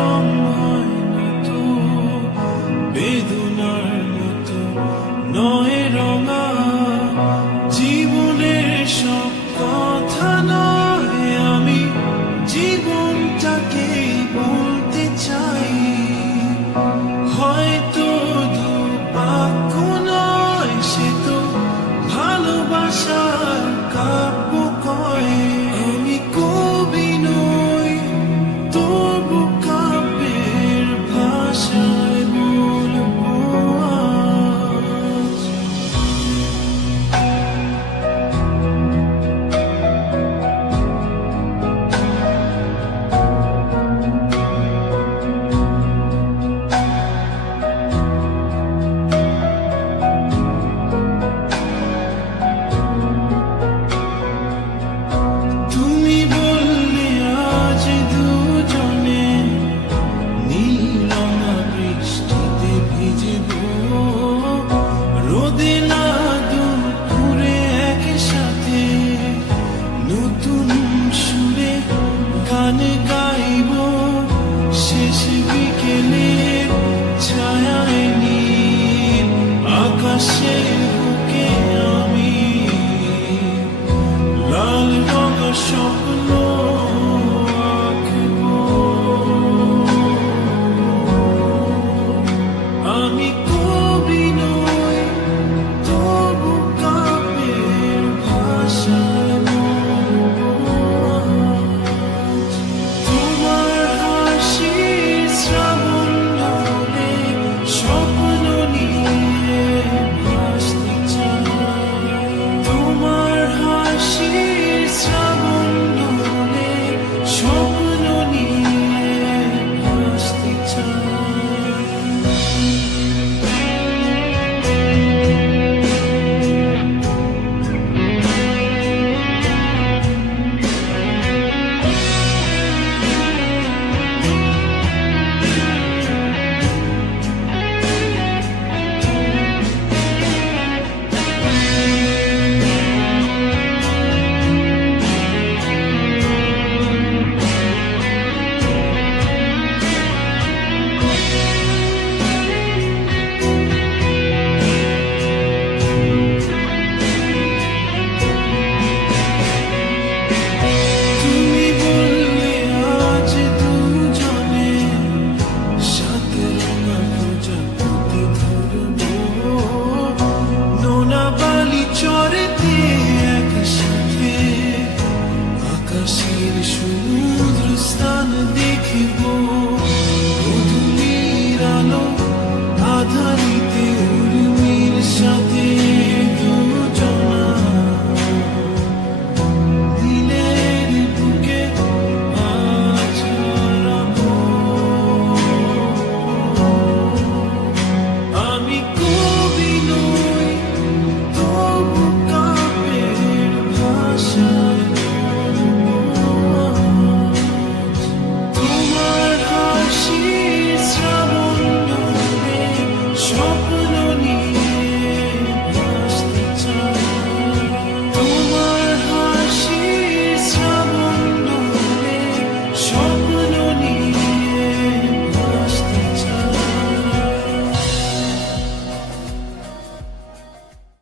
রং হয় না তো বেদনার মতো নয় রঙা জীবনের সব কথা নয় আমি জীবনটাকে বলতে চাই হয়তো দুর্ভাগ্য নয় সে তো ভালোবাসার কাব্য কয় আমি কবি নই তবু কাব্যের ভাষায় বলবো আজ। তুমি বললে আজ দুজনে নীল রঙা বৃষ্টিতে ভিজবো রোদে না দুপুরে একসাথে নতুন সুরে গান গাইবো শেষ বিকেলের ছায়ায় নীল আকাশের বুকে আমি লাল রঙের স্বপ্ন আঁকবো আমি কবি নই তবু কাব্যের ভাষায় বলবো আজ। তোমার হাসির শ্রাবণ ঢলে স্বপ্ন নিয়ে ভাসতে চাই তোমার হাসির শ্রাবণ ঢলে স্বপ্ন নিয়ে ভাসতে চাই। তুমি বললে আজ দুজনে সাত রঙা প্রজাপতি ধরবো নোনা বালি চরেতে একসাথে আকাশের সমুদ্র স্থান দেখব গধূলির আলো আধারিতে উর্মির সাথে দুজনা দিলের বুকে আজ হারাবো আমি কবি নই তবু কাব্যের ভাষায় বলবো আজ। তোমার হাসির শ্রাবণ ঢলে স্বপ্ন